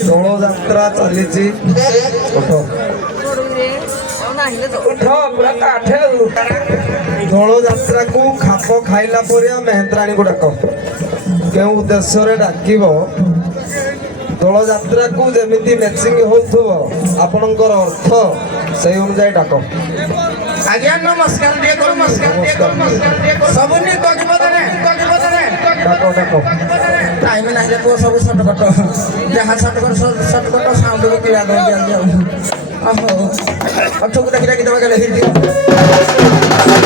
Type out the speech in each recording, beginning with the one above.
ଦୋଳ ଯାତ୍ରା ଚାଲିଛି ଦୋଳ ଯାତ୍ରାକୁ ଖାପ ଖାଇଲା ପରେ ମେହେନ୍ତ୍ରାଣୀକୁ ଡାକ କେଉଁ ଉଦ୍ଦେଶ୍ୟରେ ଡାକିବ ଦୋଳ ଯାତ୍ରାକୁ ଯେମିତି ମ୍ୟାଚିଂ ହଉଥିବ ଆପଣଙ୍କର ଅର୍ଥ ସେଇ ଅନୁଯାୟୀ ଡାକ ଆଜ୍ଞା ନମସ୍କାର ଡାକ ଡାକ ଟାଇମ୍ ନାହିଁ ପୁଅ ସବୁ ସଟକଟ ଯାହା ସଟକଟ ସାଉଣ୍ଡକୁ କିଣା କରିଦିଅନ୍ତି ଆଉ ହଉ ଅଠକୁ ଦେଖି ଦେଖି ଦେବା ଗଲେ ହିନ୍ଦି Thank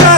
you.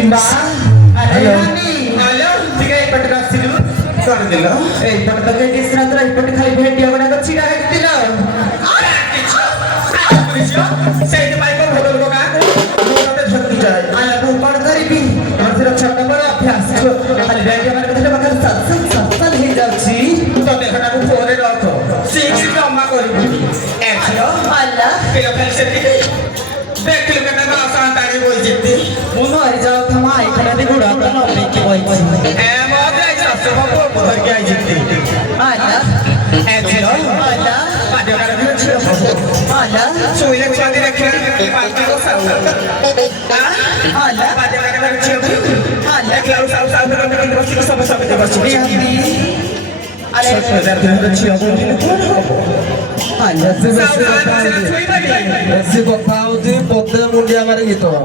ଜିମ୍ବା ଆରେ Hello. ନାନୀ ହ୍ୟାଲୋ ଟିକେ ଏପଟେ ଆସିଲୁ କଣ ଦିଲ ଏଇପଟେ ତ କେହି କିଛି ନଥିଲା ଏପଟେ ଖାଲି ଭେଣ୍ଡିଆ ଗୁଡାକ ଛିଡା ହେଇଥିଲ ସେଇଠି ପାଇଁ କଣ ଭଲ ଲୋକ ଗାଁକୁ ମୁଁ ତତେ ଝଟୁ ଯାଏ ଆଲା ମୁଁ କଣ କରିବି ମୋର ସେଟା ଛୋଟ ବଡ ଅଭ୍ୟାସ ଖାଲି ଭେଣ୍ଡିଆ ମାନେ କଥା ପାଖରେ ସତ୍ସଙ୍ଗ ହେଇଯାଉଛି ତ ଦେହଟାକୁ ଫୋନରେ ରଖ ସିକ୍ସ ଜମା କରିବୁ ଏଥିର ଆଲା ପିଲା ଖାଲି ସେତିକି ଦେଖିଲୁ କେତେ ଆସାନ୍ତାରେ ବଇଚିନ୍ତି ମୁଁ ମରିଯାଉ ତମ ଆଇଖଣାରେ ଗୁଡ ତ ନପେଇକି ବଇଛି ଏ ମତେ ଶାଶୁ ବାବୁ ଧରିକି ଆଇଚିନ୍ତି ଆଲା ଏଥିର ଆଲା ପାଦକାର ବି ଝିଅ ଆଲା ଶୋଇଲେ ଛୁଆନ୍ତି ଦେଖିଲେ ପାଦର ସାଉ ଆଲା ପାଦକାର ବି ଝିଅ ଆଲା କ୍ଲାଉ ସାଉ ସାଉ କରି ବସିକି ସବୁ ବସିକି ଆରେ ଝିଅ ବୋଲିଲେ କଣ ହବ ବେଶୀ କଥା ହଉଛି ପଦେ ମୁଣ୍ଡିଆ ମାରି ଗୀତ ଗାଅ।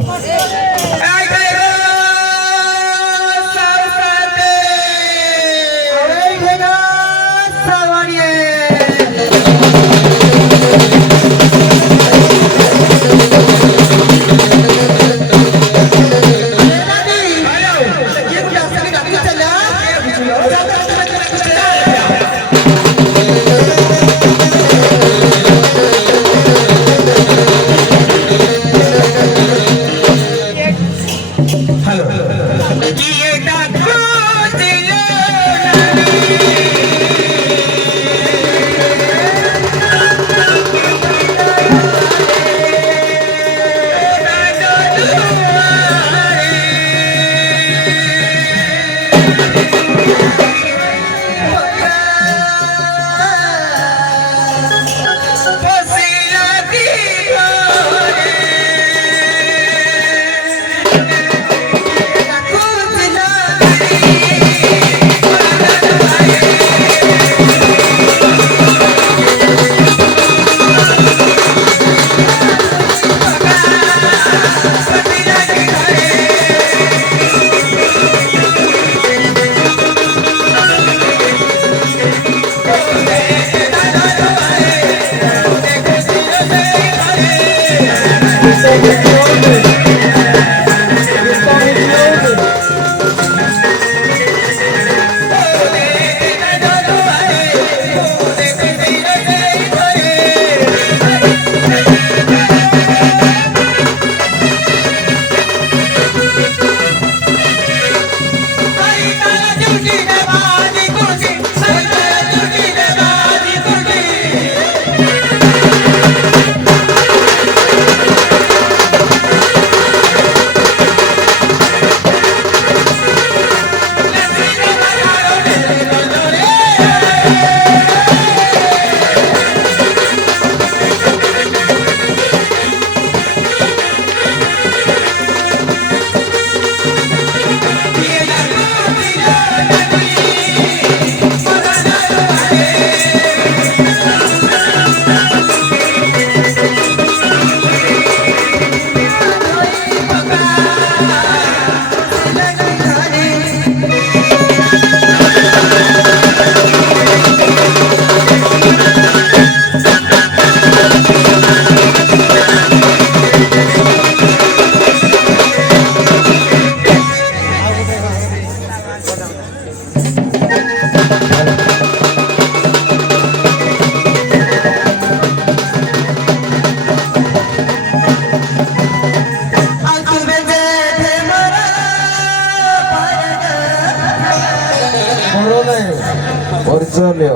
ପରିଚୟ ନିଅ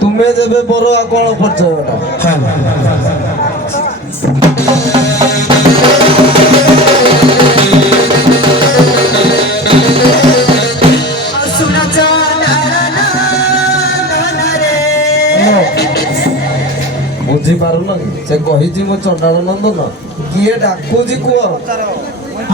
ତୁମେ ଯେବେ ବର ଆଉ କଣ ପରିଚୟଟା ବୁଝିପାରୁନ କି ସେ କହିଛି ମୋ ଚଣ୍ଡାଳ ନନ୍ଦନ କିଏ ଡାକୁଛି କୁହ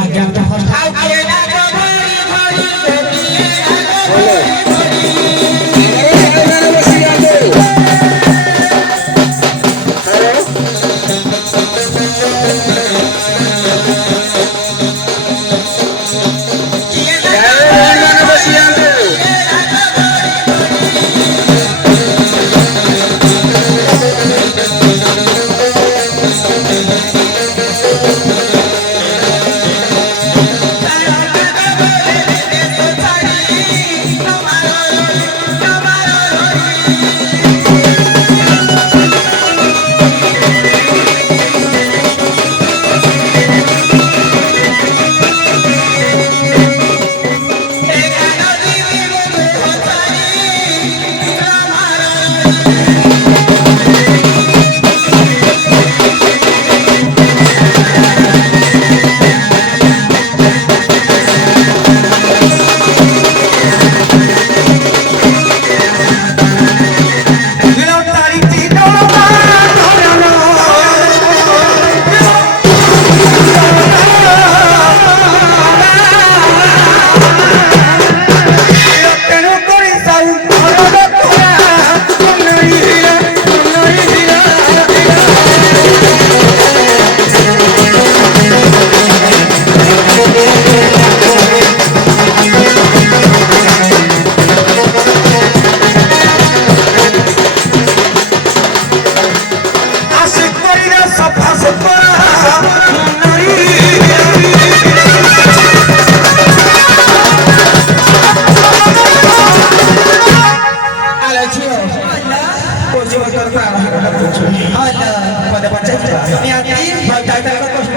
নিয়াতি ভাই তাই কষ্ট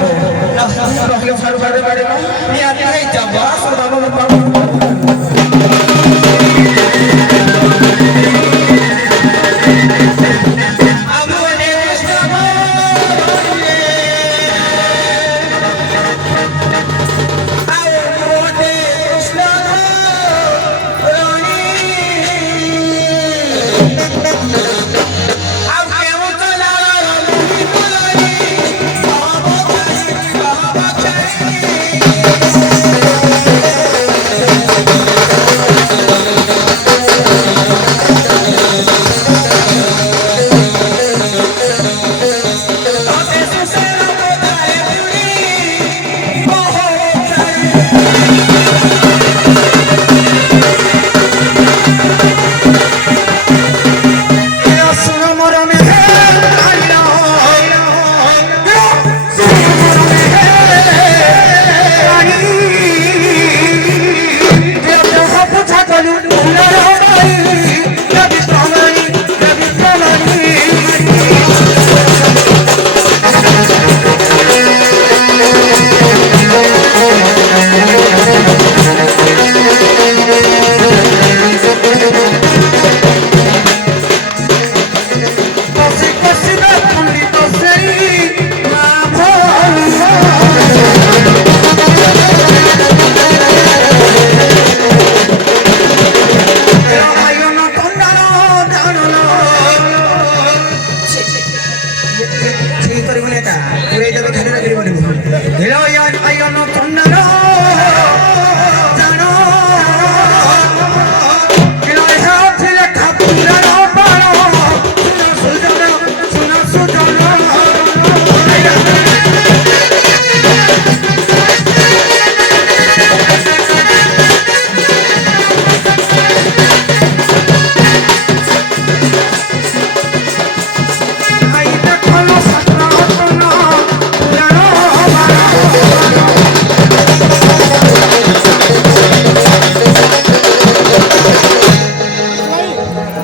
না রহিল সাড়ে বাড়ে বাড়ে নিয়াতি এই যাবা সদাম বাবা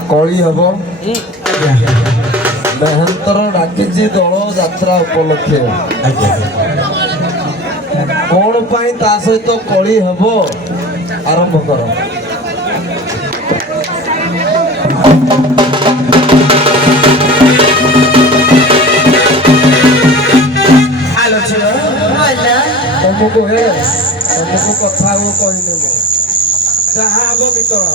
କଳି ହବ ମେହେନ୍ତର ଡାକିଛି ଦୋଳ ଯାତ୍ରା ଉପଲକ୍ଷେ କଣ ପାଇଁ ତା ସହିତ କଳି ହବ ଆରମ୍ଭ କର ତମକୁ କଥା ଆଉ କହିଲେ ମୁଁ ଯାହା ହବ ଭିତର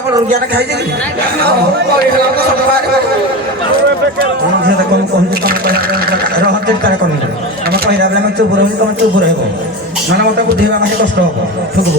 ଆପଣ ଜ୍ଞାନ ଖାଇଛି କି? ରହ ଚିନ୍ତା କରୁନି ଆମେ କହିଲା ବେଳେ ଆମେ ଚୁପ ରହିବୁ ତମେ ଚୁପ ରହିବ ମାନେ ମତେ ବୁଝେଇବା ଭାରି କଷ୍ଟ ହବ ଠୁକବ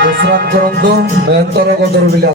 ବିଶ୍ରାମ କରନ୍ତୁ ମେହନ୍ତର ଗଦର ବିଲା